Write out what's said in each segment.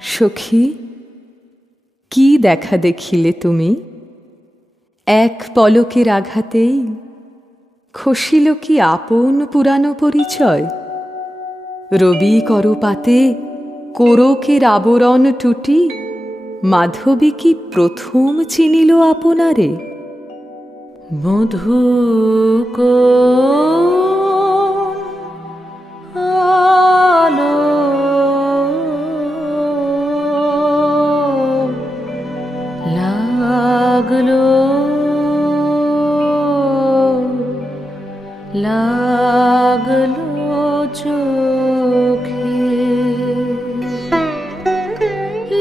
সখী, কি দেখা দেখিলে তুমি? এক পলকের আঘাতেই খসিল কি আপন পুরানো পরিচয়? রবি করপাতে কোরকের আবরণ টুটি মাধবী কি প্রথম চিনিল আপনারে? মধু আলো লাগলো লাগলো চোখে,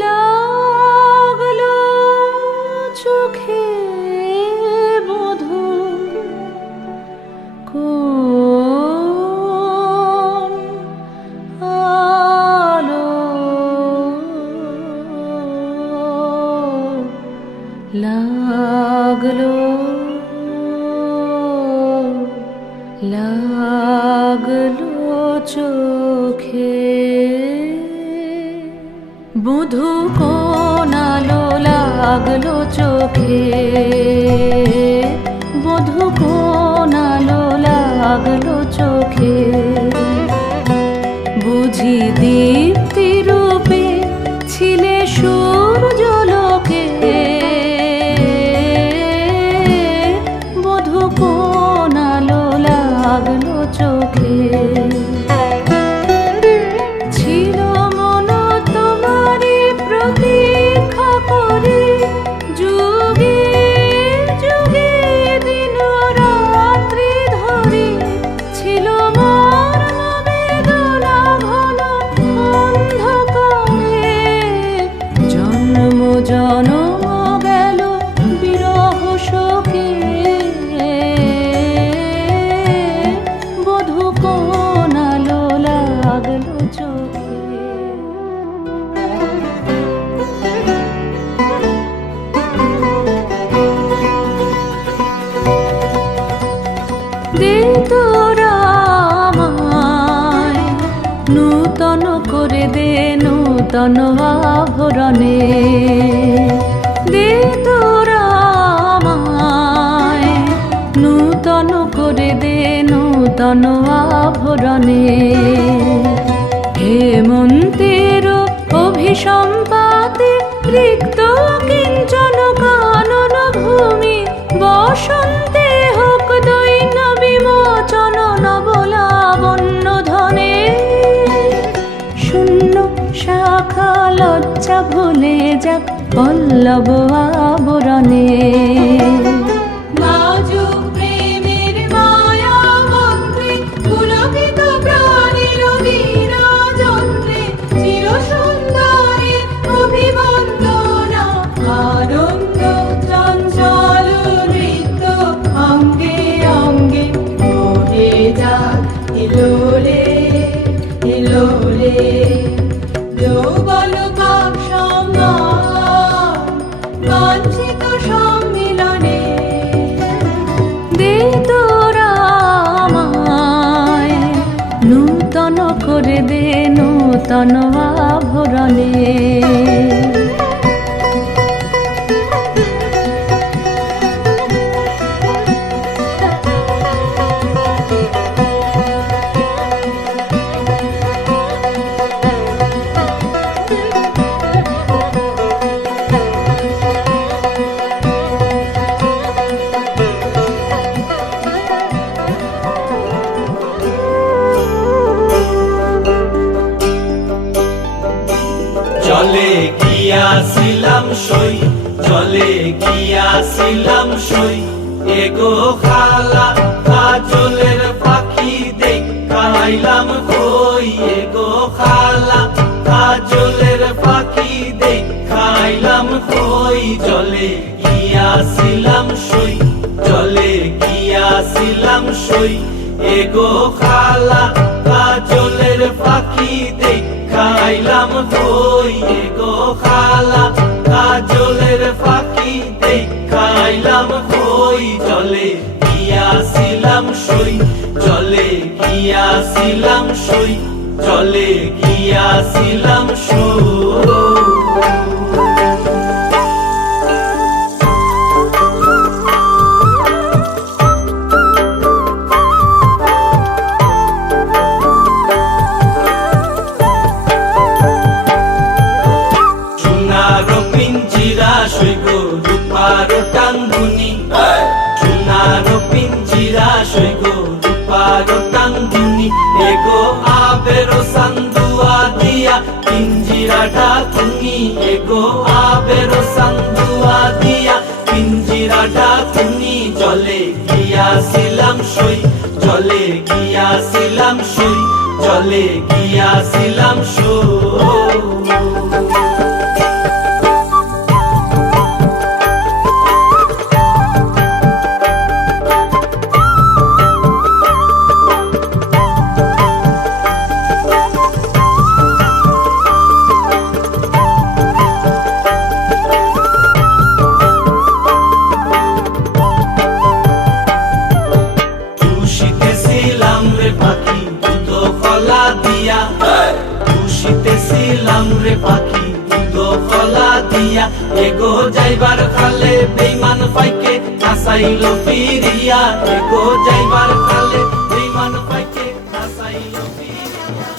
লাগলো চোখে মধু কোন আলো লাগলো লাগলো চোখে। মধু কোন আলো লাগলো চোখে, মধু কোন আলো লাগলো চোখে। বুঝি দীপ্তি রূপে ছিলে সূর্যলোকে, মধু কোন আলো লাগলো চোখে। ছিল মন তোমারি প্রতীক্ষা করে, যুগে যুগে দিন রাত্রি ধরে। ছিল মোর বেদনা ঘন অন্ধকারে, জন্ম জনম গেল বিরহ শোকে। মধু কোন আলো লাগলো চোখে। দে তোরা আমায় নূতন করে দে নূতন আভরণে। দে তোরা আমায় নূতন করে দে নূতন আভরণে। হেমন্তের অভিসম্পাতে রিক্ত কিঞ্চন কানন ভূমি, বসন্তে হোক দৈন্য বিমোচন নবলাবণ্য ধনে। শূন্য শাখা লজ্জা ভুলে যাক পল্লব আবরণে। নাজুক প্রেমের মায়া মন্ত্রে পুলকিত প্রাণের বীরাযন্ত্রে, চির সুন্দরের অভিবন্দনা। আনন্দ চঞ্চল নৃত্য অঙ্গে অঙ্গে বহে যাক হিলোলে হিলোলে। যৌবন পাক সম্মান বাঞ্ছিত সম্মিলনে। দে তোরা আমায় নূতন করে দে নূতন আভরণে। চলে গিয়াছিলাম সই, চলে গিয়াছিলাম সই। এগো খালা কাজলের পাখি দেখাইলাম কই। এগো খালা কাজলের পাখি দেখাইলাম কই। চলে গিয়াছিলাম সই, চলে গিয়াছিলাম সই। এগো খালা কাজলের পাখি দেখাইলাম কই। এগো খালা কাজলের পাখি দেখাইলাম কই। চলে গিয়াছিলাম সই, চলে গিয়াছিলাম সই, চলে গিয়াছিলাম সই। পিঞ্জিরাটা তুমি এগো আবের সান্দুয়া দিয়া পিঞ্জিরাটা তুমি জলে গিয়াছিলাম সই জলে গিয়াছিলাম সই জলে গিয়াছিলাম সই খুশিতেছিলাম রে পাখি দুধ ফলা দিয়া খুশিতেছিলাম রে পাখি দুধ ফলা দিয়া এগো যাইবার খালে বেইমান পাইকে নাসাইল ফিরিয়া এগো যাইবার খালে বেইমান পাইকে নাসাইল ফিরিয়া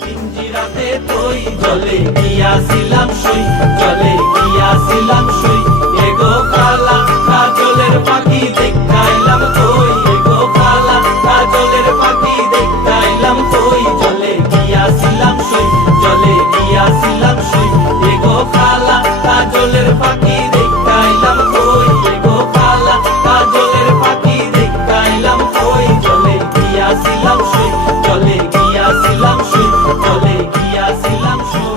পিঞ্জিরাতে তুই জলে গিয়াছিলাম সই জলে গিয়াছিলাম সই এগো কালা কাজলের পাখি দেখাইলাম তুই এগো কালা কাজলের পাখি দেখাইলাম তুই জলে গিয়াছিলাম সই জলে গিয়াছিলাম সই এগো কালা কাজলের পাখি দেখাইলাম তুই এগো কালা কাজলের পাখি দেখাইলাম তুই জলে গিয়াছিলাম সই জলে গিয়াছিলাম সই জলে গিয়াছিলাম সই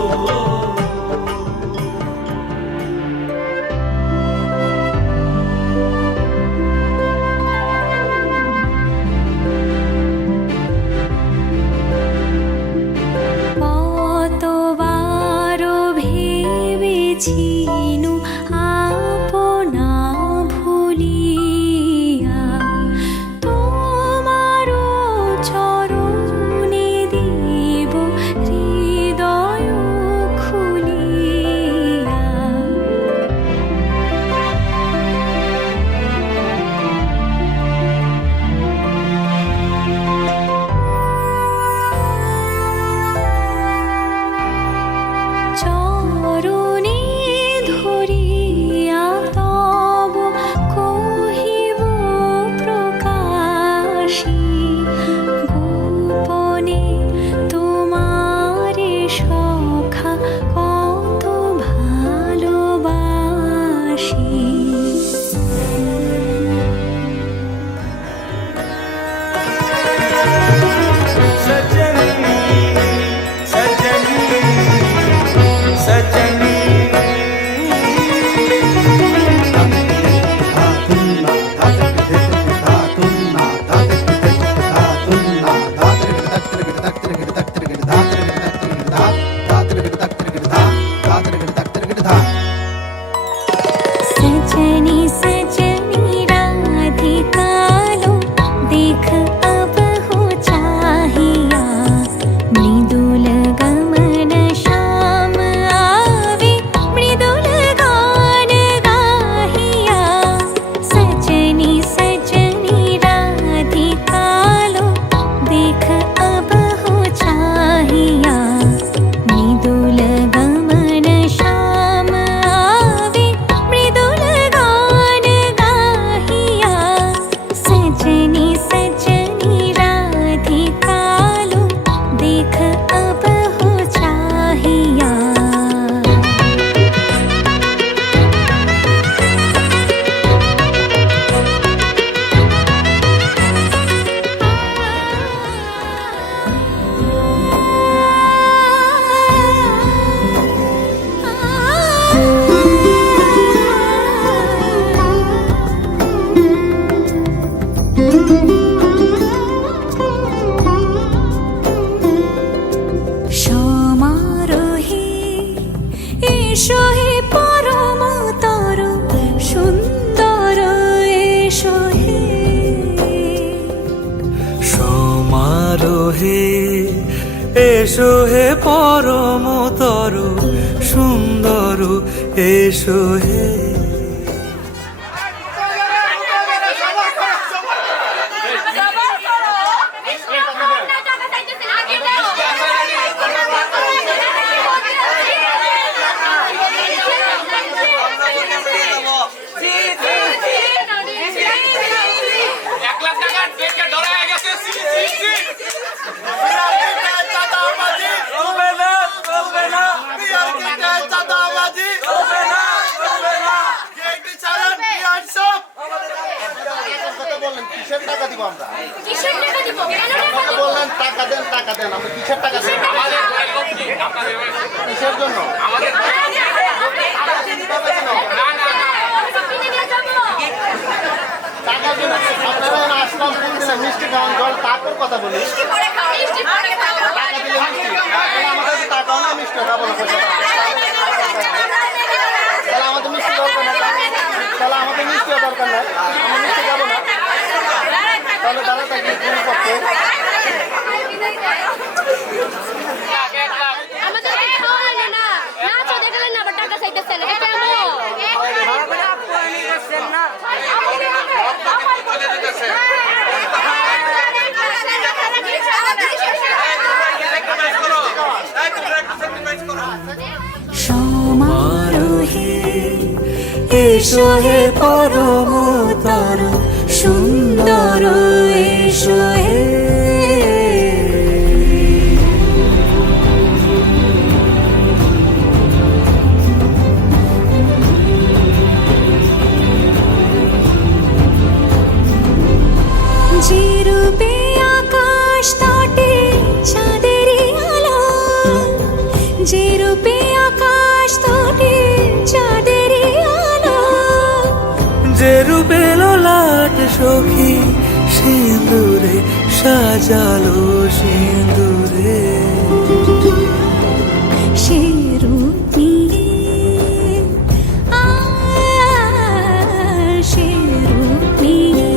হে এসো হে পরমতর সুন্দর এসো হে। কিসের টাকা দিব আমরা? কিসের টাকা দিব? কেন টাকা আপনারা দিব? বললেন টাকা দেন টাকা দেন, আমরা কিসের টাকা দেন? কিসের জন্য? টাকার জন্য আপনারা না আসলাম ফুল দিলেন, মিষ্টি খাওয়ান, জল, তারপর কথা বলি। টাকা দিলে মিষ্টি, তাহলে আমাদের কাছে টাকাও না, মিষ্টি খাবো না। তাহলে আমাদের মিষ্টি দরকার না, তাহলে আমাদের মিষ্টিও দরকার নাই, আমরা মিষ্টি খাবো না। তাহলে দাদা থাকি ভুল করতে আমাদের খাওয়ালেন না, নাচও দেখালেন না, আবার টাকা চাইতেছেন, এটা কেমন? সমারোহে এসো হে পরমতর সুন্দর এসো হে। যে রূপে আকাশ তটে চাঁদেরই আলো, যে রূপে আকাশ তটে চাঁদেরই আলো, যে রূপে লোলাট সখী সিঁদুরে সাজালো সিঁদুরে, সে রূপ নিয়ে সে রূপ নিয়ে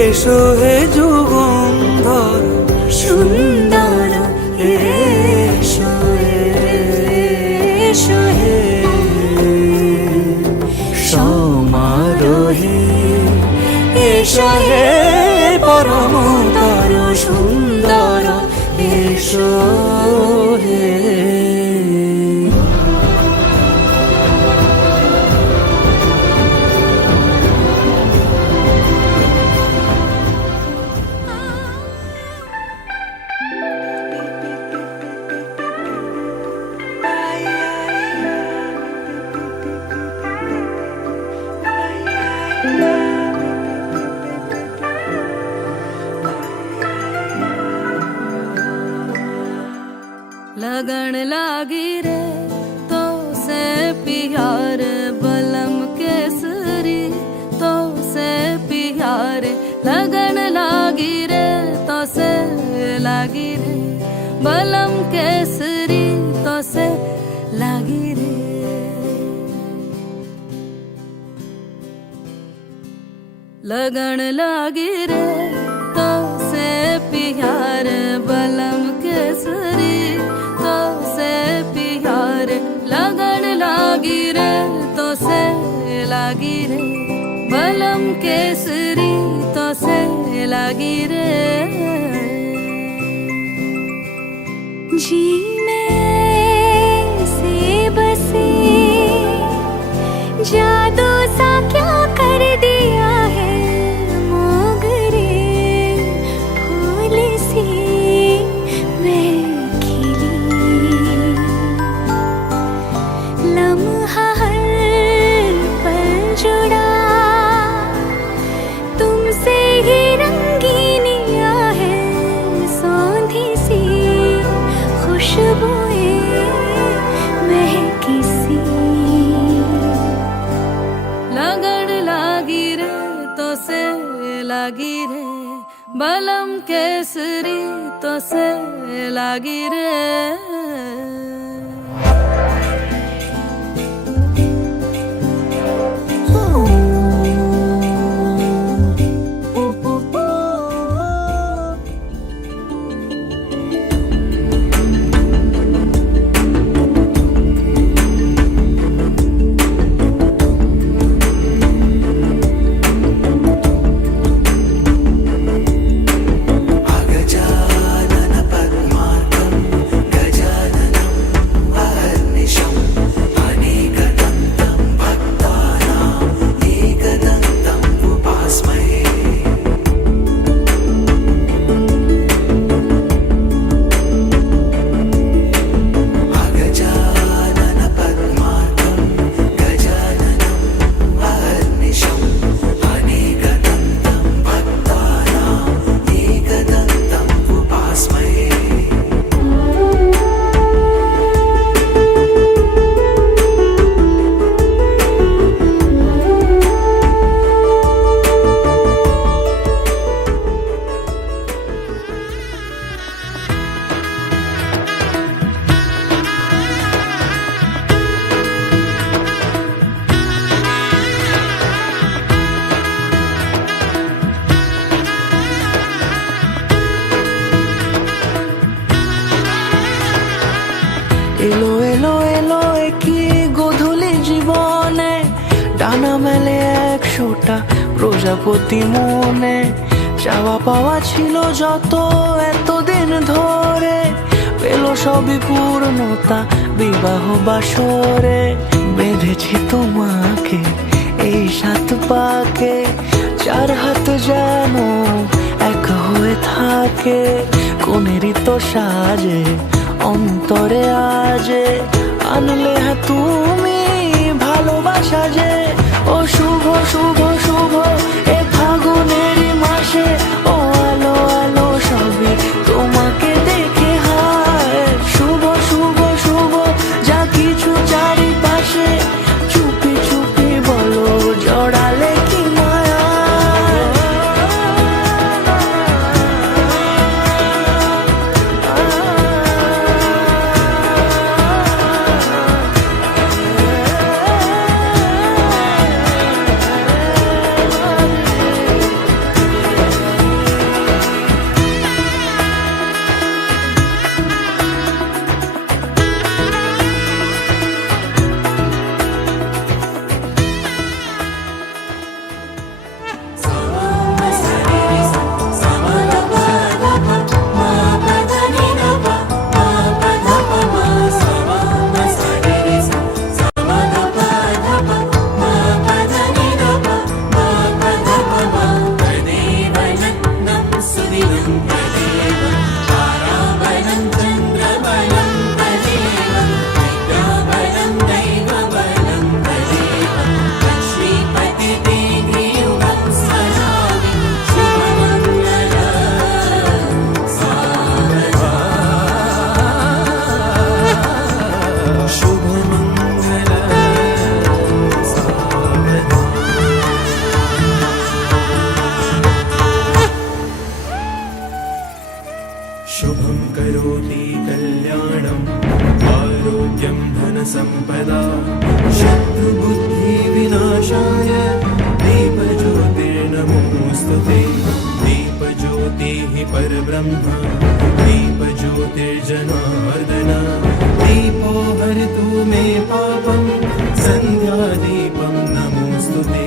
এসো হে যুগন্ধর সুন্দর এসো এসো হে। সমারোহে এসো হে পরমতর সুন্দর এসো হে। लगन लागी रे तो से प्यार बलम केसरी, तो से प्यार लगन लागी रे तो से लागी रे बलम केसरी, तो से लागी रे। लगन लागी रे तो से प्यार बलम केसरी, तो से प्यार लगन लागी रे तो से लागी रे बलम केसरी, तो से लागी रे। जी में से बसे जादू सा क्या कर दिया है मोगरे फूल सी मैं खिली, लम्हा हर पल जुड़ा तुमसे ही रंगीनिया है, सौंधी सी खुशबुएं महकी सी। लगन लागी रे तो से लागी रे बलम केसरी, तो से लागी रे। প্রজাপতি মনে চাওয়া পাওয়া ছিল যত এতদিন ধরে, পেল সবই পূর্ণতা বিবাহ বাসরে। বেঁধেছি তোমাকে এই 7 পাকে, 4 হাত যেন এক হয়ে থাকে। কোনেরই তো সাজে অন্তরে আজে আনলে হ্যাঁ তুমি ভালোবাসা যে। ও শুভ শুভ শুভ এ ফাগুনেরই মাসে, ও আলো আলো সবই তোমাকে দেখে হায়। শুভ শুভ শুভ যা কিছু চারিপাশে, চুপি চুপি বলো জড়ালে কি মায়া। शुभं करोति कल्याणं आरोग्यं धनसम्पदा शत्रुबुद्धिविनाशाय दीपज्योतिर्नमोऽस्तुते। दीपज्योतिः परब्रह्म दीपज्योतिर्जनार्दन दीपो हरतु मे पापं सन्ध्यादीपं नमोऽस्तुते।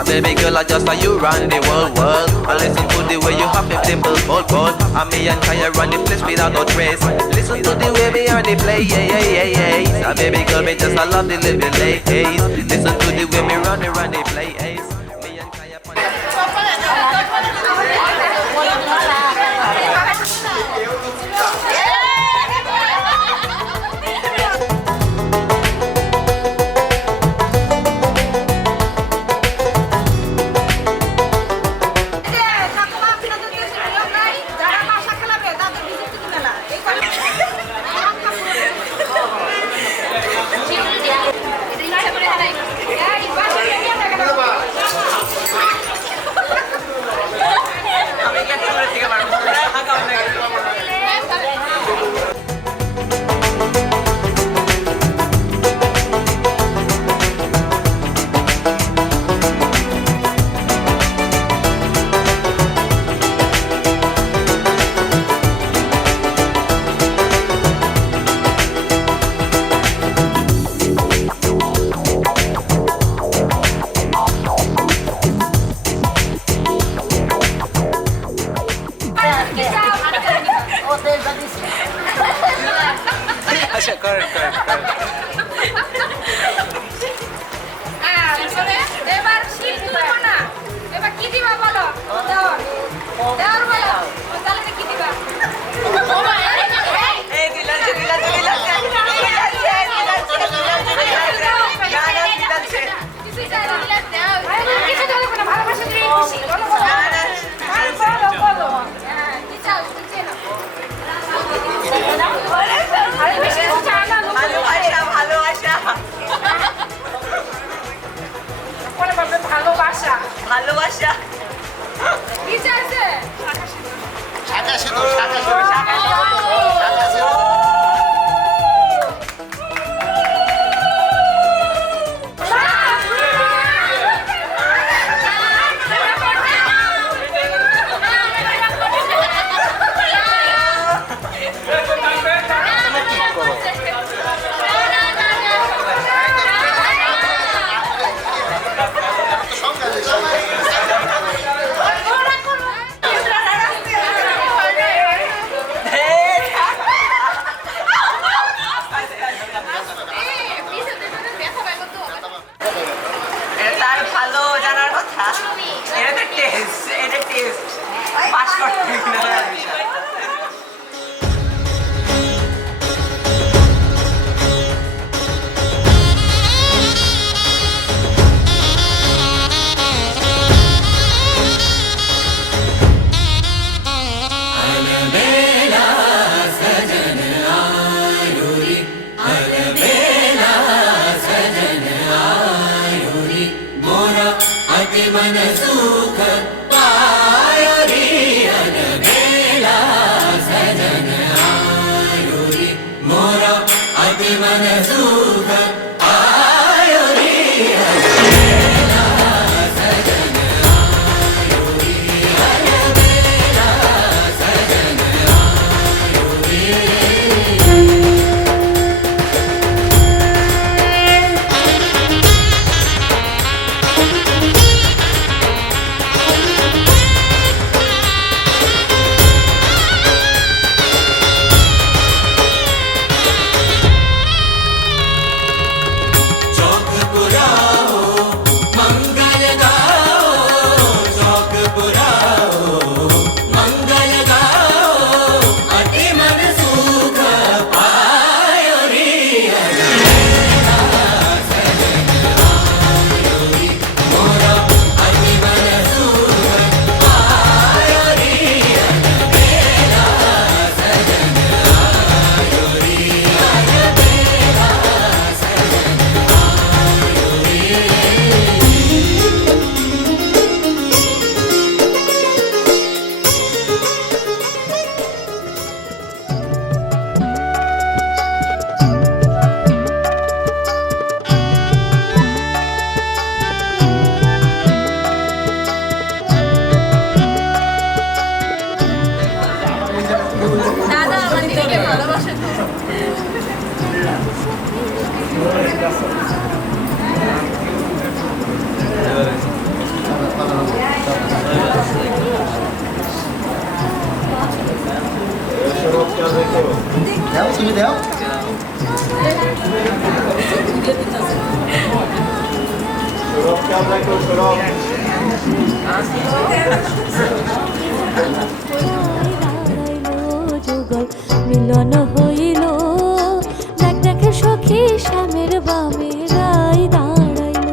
Ah, baby girl, I just saw you run the world. I listen to the way you have them dimples, bold. And me and Kaya run the place without no trace. Listen to the way me hear the play, yeah. Ah, baby girl, me just I love the living late. Listen to the way me run the play, Me and Kaya আচ্ছা করেন এবার শীত দিব না, এবার কি দিবা বলো? দেওয়ার বলো, তাহলে কি দিবা? ভালোবাসা দিয়ে খুশি বলো বলো কি চাও কি চেনো? আরে বেশি চাই না, ভালোবাসা পরে বলবে ভালোবাসা কি চাইছে? শাখা সিঁদুর ভালো জানার কথা, এটা টেস্ট পাস করতে मन सुख पायो रे अनबेला सजन आयो रे मोरा अति मन सुख आयो रे अनबेला सजन आयो रे अनबेला सजन आयो रे খেয়াল রাখো, সৌরভ। যুগল মিলন হইল, দেখ দেখে সখী শ্যামের বামে রাই দাঁড়াইল।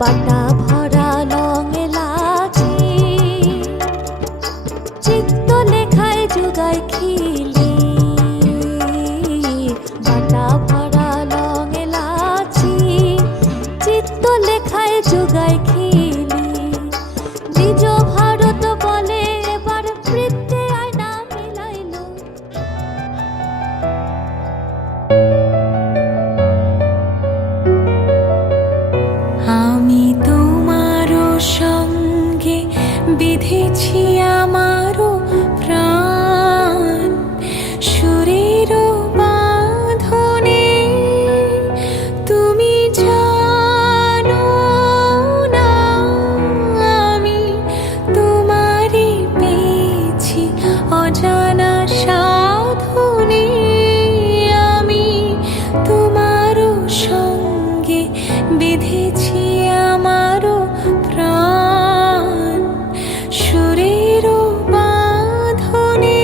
বাটা ভরা লঙে লাচি, চিত্ত লেখায় যুগায় খিলি। বাটা ভরা লঙে লাচি, চিত্ত লেখায় যুগায় খিলি। নিজ ভারত বলে এবার বৃত্তে আয়না মিলাইল। আমি তোমারও সঙ্গে বিধেছি আমারও প্রাণ, সুরের বাঁধনে তুমি জানো না আমি তোমারে পেয়েছি অজানা সাধনে। আমি তোমারও সঙ্গে বিধেছি আমারও প্রাণ, সুরের বাঁধনে।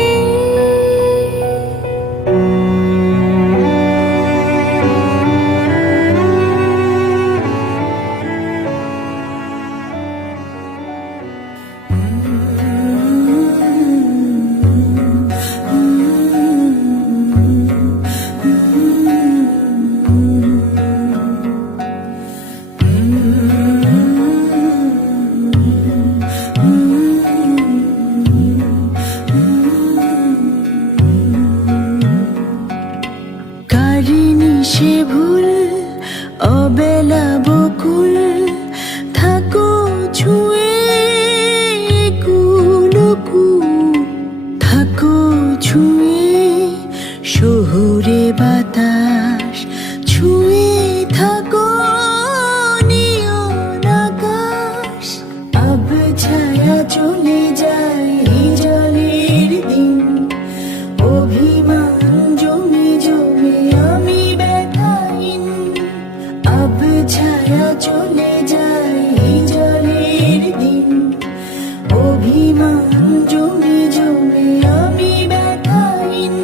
কারিনি সে ভুল অবেলা বকুল, থাকো ছুঁয়ে কুলকুল, থাকো ছুঁয়ে শহুরে বাতাস, ছুঁয়ে থাকো নিয়ন আকাশ। আব ছায়া চলে যায় জলের দিন, অভিমান জমে জমে আমি ব্যথাহীন। আব ছায়া চলে যায় জলের দিন, অভিমান জমে জমে আমি ব্যথাহীন।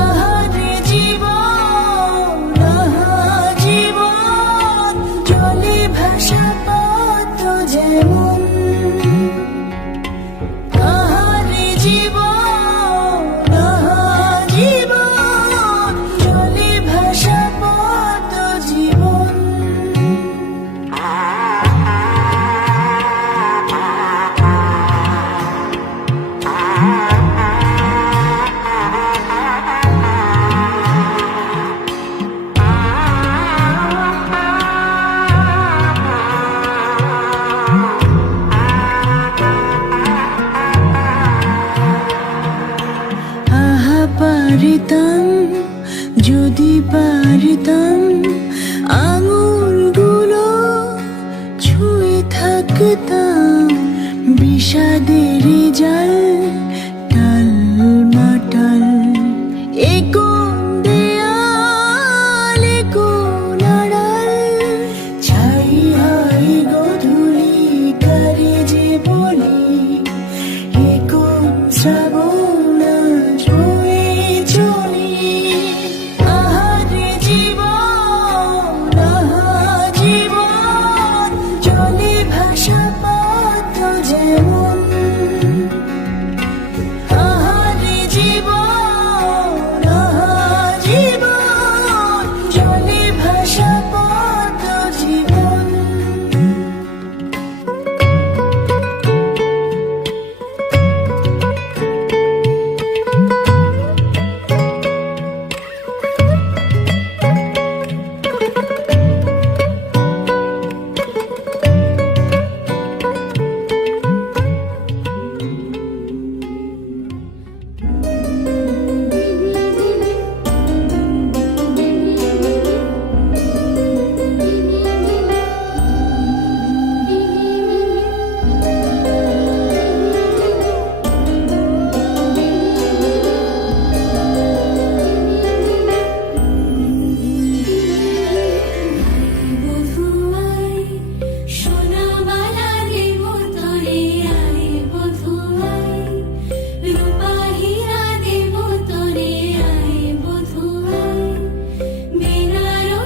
আহারে জীবন, আহা জীবন, জলে ভাসা পথ যেমন। আহারে জীবন, আহা জীবন, জলে ভাসা পথ জীবন।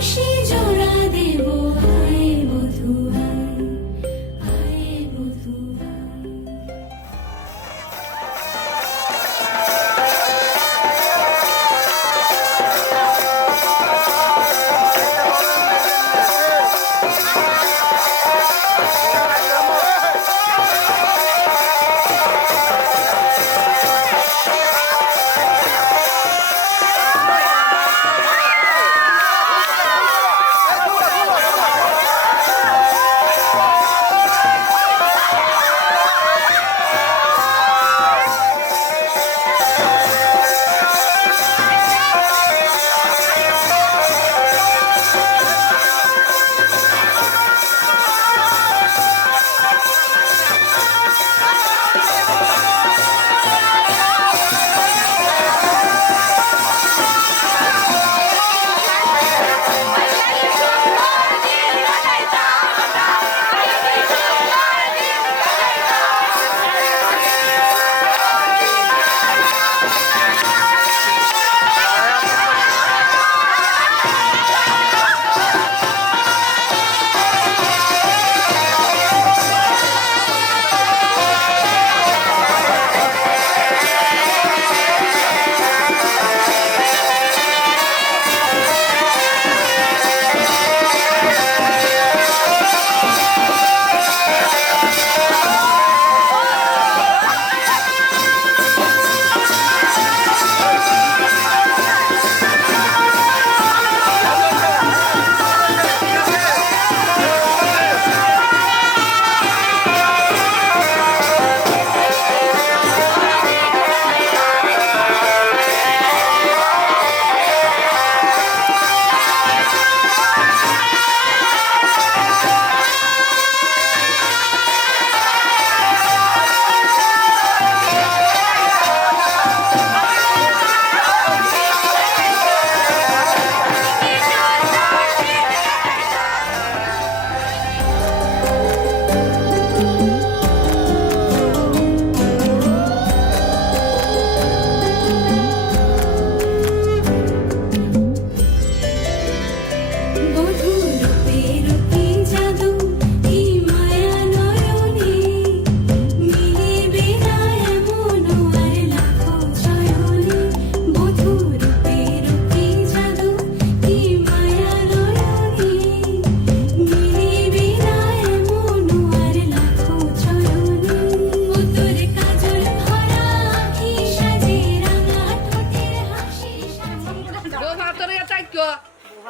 খুশি জোড়া দেব আয় বধূ আয়, আয় বধূ আয়।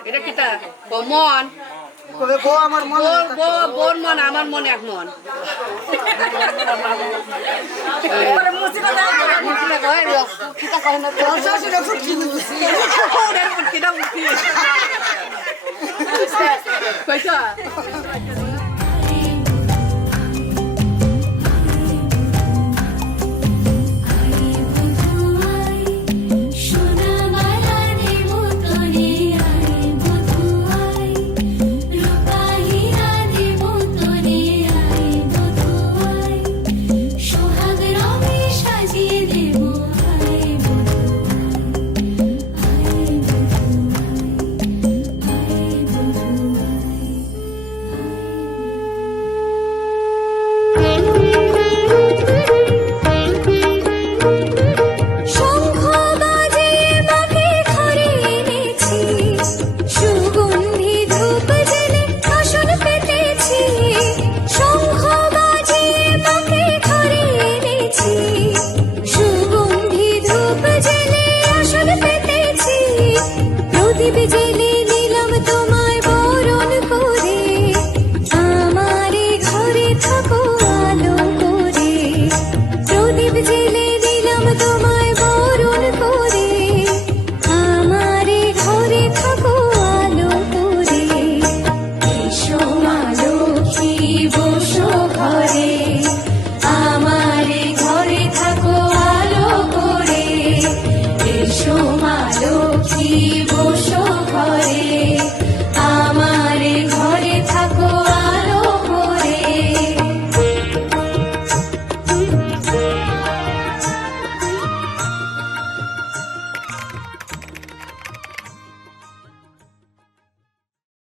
এটা কিটা মন বোন মন আমার মন এক মন কইটা